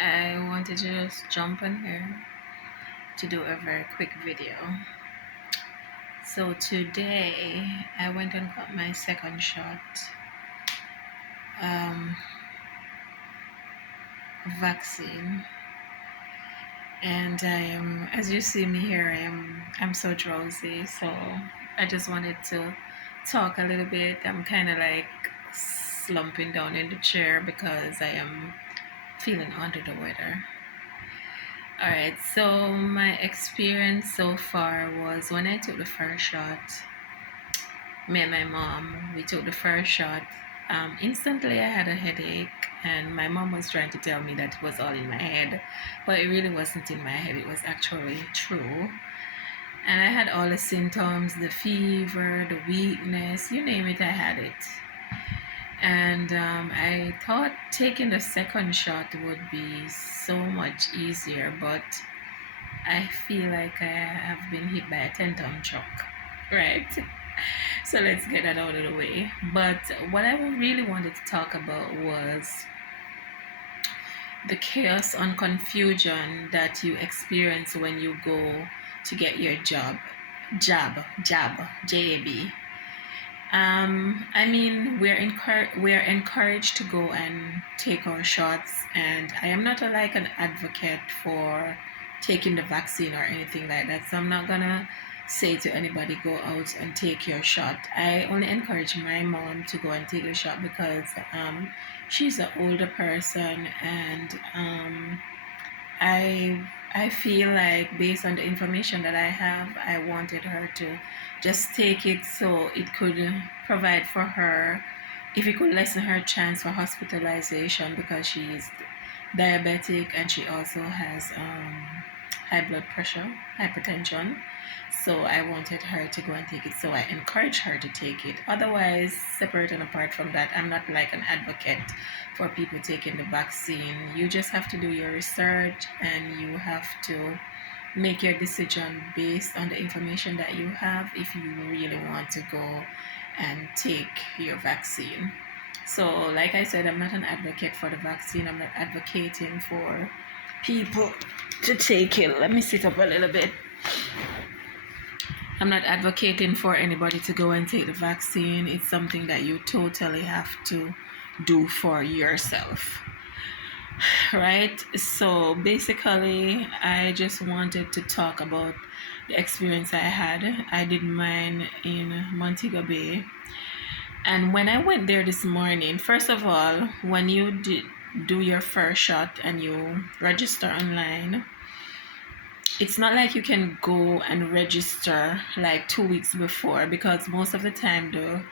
I wanted to just jump on here to do a very quick video. So today I went and got my second shot um, vaccine, and I am, as you see me here, I'm so drowsy. So I just wanted to talk a little bit. I'm kind of like slumping down in the chair because I am feeling under the weather. Alright, so my experience so far was when I took the first shot, me and my mom, we took the first shot. Instantly, I had a headache, and my mom was trying to tell me that it was all in my head, but it really wasn't in my head, it was actually true. And I had all the symptoms, the fever, the weakness, you name it, I had it. And I thought taking the second shot would be so much easier, but I feel like I have been hit by a 10-ton truck, right? So let's get that out of the way. But what I really wanted to talk about was the chaos and confusion that you experience when you go to get your jab, JAB. I mean, we're encouraged to go and take our shots, and I am not like an advocate for taking the vaccine or anything like that. So I'm not gonna say to anybody go out and take your shot. I only encourage my mom to go and take the shot because she's an older person, and I feel like based on the information that I have, I wanted her to just take it so it could provide for her, if it could lessen her chance for hospitalization because she's diabetic and she also has high blood pressure, hypertension. So I wanted her to go and take it. So I encouraged her to take it. Otherwise, separate and apart from that, I'm not like an advocate for people taking the vaccine. You just have to do your research and you have to make your decision based on the information that you have if you really want to go and take your vaccine. So, like I said, I'm not an advocate for the vaccine. I'm not advocating for people to take it. Let me sit up a little bit. I'm not advocating for anybody to go and take the vaccine. It's something that you totally have to do for yourself. Right? So basically, I just wanted to talk about the experience I had. I did mine in Montego Bay. And when I went there this morning, first of all, when you do your first shot and you register online, it's not like you can go and register like 2 weeks before, because most of the time the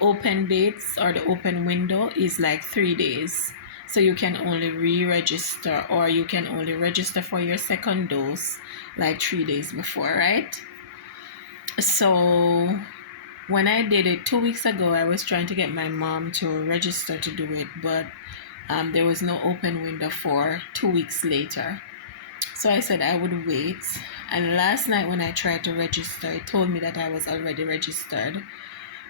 open dates or the open window is like 3 days. So you can only re-register, or you can only register for your second dose like 3 days before, right? So when I did it 2 weeks ago, I was trying to get my mom to register to do it, but there was no open window for 2 weeks later. So I said I would wait. And last night when I tried to register, it told me that I was already registered.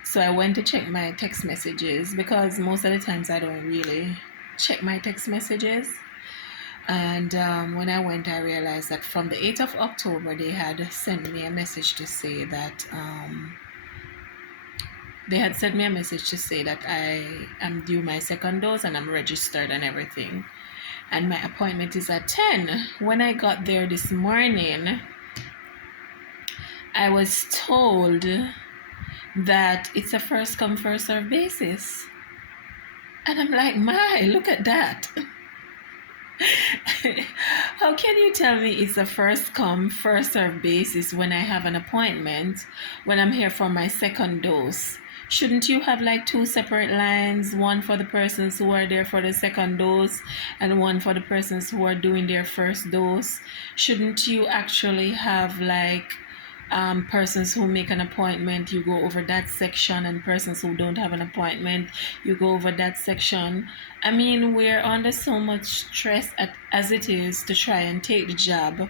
So I went to check my text messages, because most of the times I don't really check my text messages. And when I went, I realized that from the 8th of October, they had sent me a message to say that I am due my second dose and I'm registered and everything. And my appointment is at 10. When I got there this morning, I was told that it's a first come, first serve basis. And I'm like, look at that. How can you tell me it's a first come, first serve basis when I have an appointment, when I'm here for my second dose? Shouldn't you have like two separate lines, one for the persons who are there for the second dose and one for the persons who are doing their first dose? Shouldn't you actually have like persons who make an appointment, you go over that section, and persons who don't have an appointment, you go over that section? I mean, we're under so much stress as it is to try and take the job.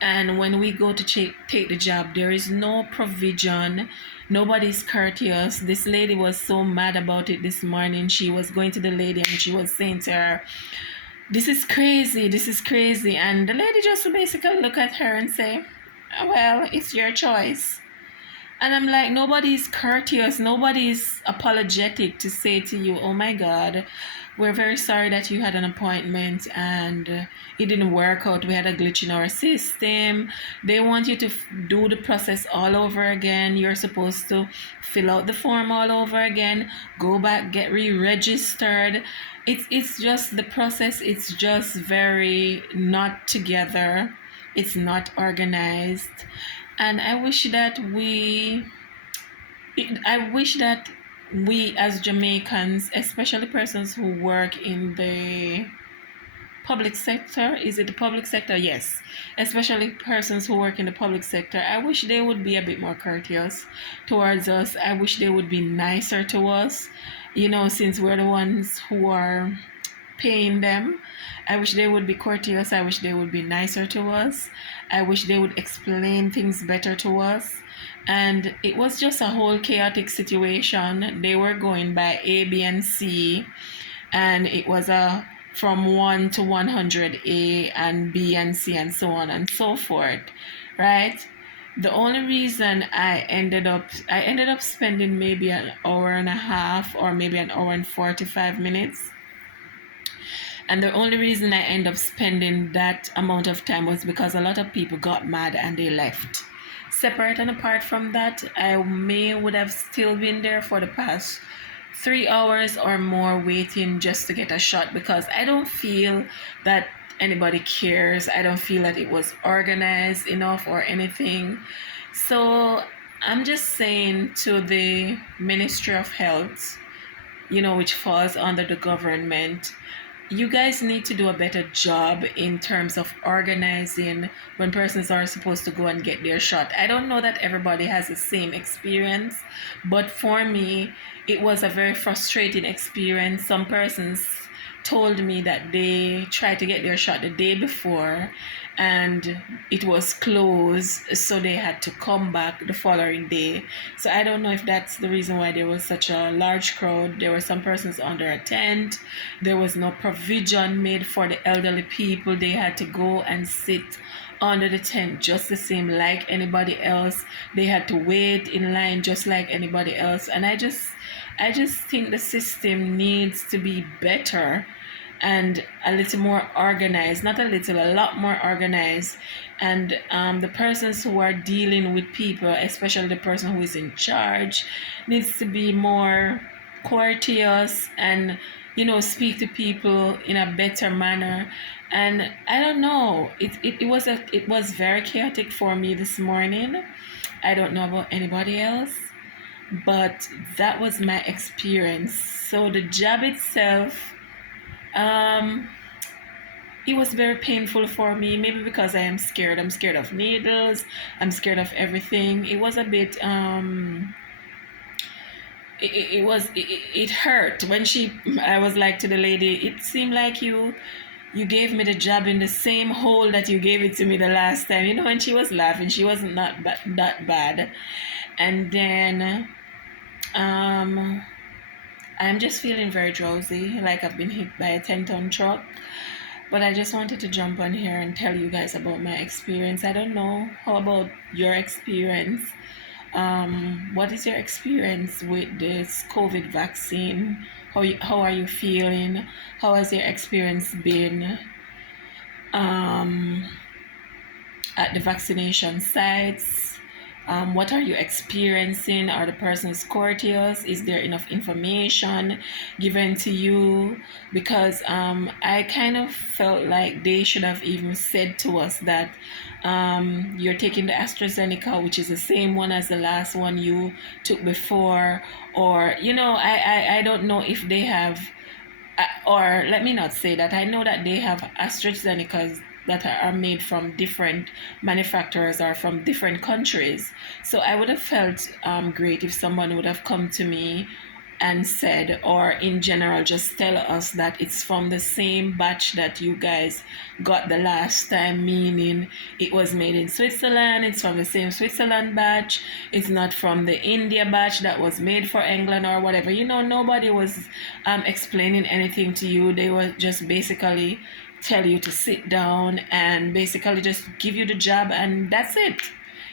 And when we go to take the job, there is no provision. Nobody's courteous. This lady was so mad about it this morning. She was going to the lady and she was saying to her, this is crazy, this is crazy. And the lady just basically look at her and say, well, it's your choice. And I'm like, nobody's courteous, nobody's apologetic to say to you, oh my God, we're very sorry that you had an appointment and it didn't work out. We had a glitch in our system. They want you to do the process all over again. You're supposed to fill out the form all over again, go back, get re-registered. It's just the process, it's just very not together. It's not organized. And I wish that we as Jamaicans, especially persons who work in the public sector, is it the public sector? Yes, especially persons who work in the public sector, I wish they would be a bit more courteous towards us. I wish they would be nicer to us, since we're the ones who are paying them. I wish they would be courteous. I wish they would be nicer to us. I wish they would explain things better to us. And it was just a whole chaotic situation. They were going by A, B, and C, and it was a from 1 to 100 A and B and C and so on and so forth, right? The only reason I ended up spending maybe an hour and a half or maybe an hour and 45 minutes. And the only reason I end up spending that amount of time was because a lot of people got mad and they left. Separate and apart from that, I would have still been there for the past 3 hours or more waiting just to get a shot, because I don't feel that anybody cares. I don't feel that it was organized enough or anything. So I'm just saying to the Ministry of Health, which falls under the government, you guys need to do a better job in terms of organizing when persons are supposed to go and get their shot. I don't know that everybody has the same experience, but for me, it was a very frustrating experience. Some persons told me that they tried to get their shot the day before and it was closed, so they had to come back the following day. So I don't know if that's the reason why there was such a large crowd. There were some persons under a tent. There was no provision made for the elderly people. They had to go and sit under the tent just the same like anybody else. They had to wait in line just like anybody else. And I just think the system needs to be better and a little more organized, not a little, a lot more organized. And the persons who are dealing with people, especially the person who is in charge, needs to be more courteous and speak to people in a better manner. And I don't know, it was very chaotic for me this morning. I don't know about anybody else, but that was my experience. So the job itself, um, it was very painful for me. Maybe because I am scared. I'm scared of needles. I'm scared of everything. It was a bit. It hurt when she. I was like to the lady. It seemed like you gave me the job in the same hole that you gave it to me the last time. And she was laughing. She wasn't not that bad. And then I'm just feeling very drowsy, like I've been hit by a 10-ton truck. But I just wanted to jump on here and tell you guys about my experience. I don't know. How about your experience? What is your experience with this COVID vaccine? How are you feeling? How has your experience been um, at the vaccination sites? What are you experiencing? Are the persons courteous? Is there enough information given to you? Because I kind of felt like they should have even said to us that you're taking the AstraZeneca, which is the same one as the last one you took before, or I don't know if they have, or let me not say that. I know that they have AstraZenecas that are made from different manufacturers or from different countries. So I would have felt great if someone would have come to me and said, or in general, just tell us that it's from the same batch that you guys got the last time, meaning it was made in Switzerland, it's from the same Switzerland batch, it's not from the India batch that was made for England or whatever. Nobody was explaining anything to you. They were just basically tell you to sit down and basically just give you the job and that's it.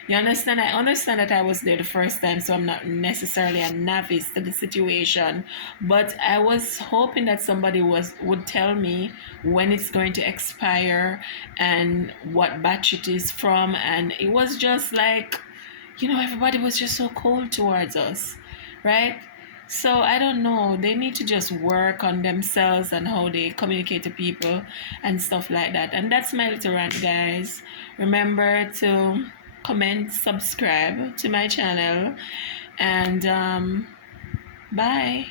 You understand? I understand that I was there the first time, so I'm not necessarily a novice to the situation. But I was hoping that somebody would tell me when it's going to expire and what batch it is from. And it was just like, everybody was just so cold towards us, right? So I don't know. They need to just work on themselves and how they communicate to people and stuff like that. And that's my little rant, guys. Remember to comment, subscribe to my channel, and bye.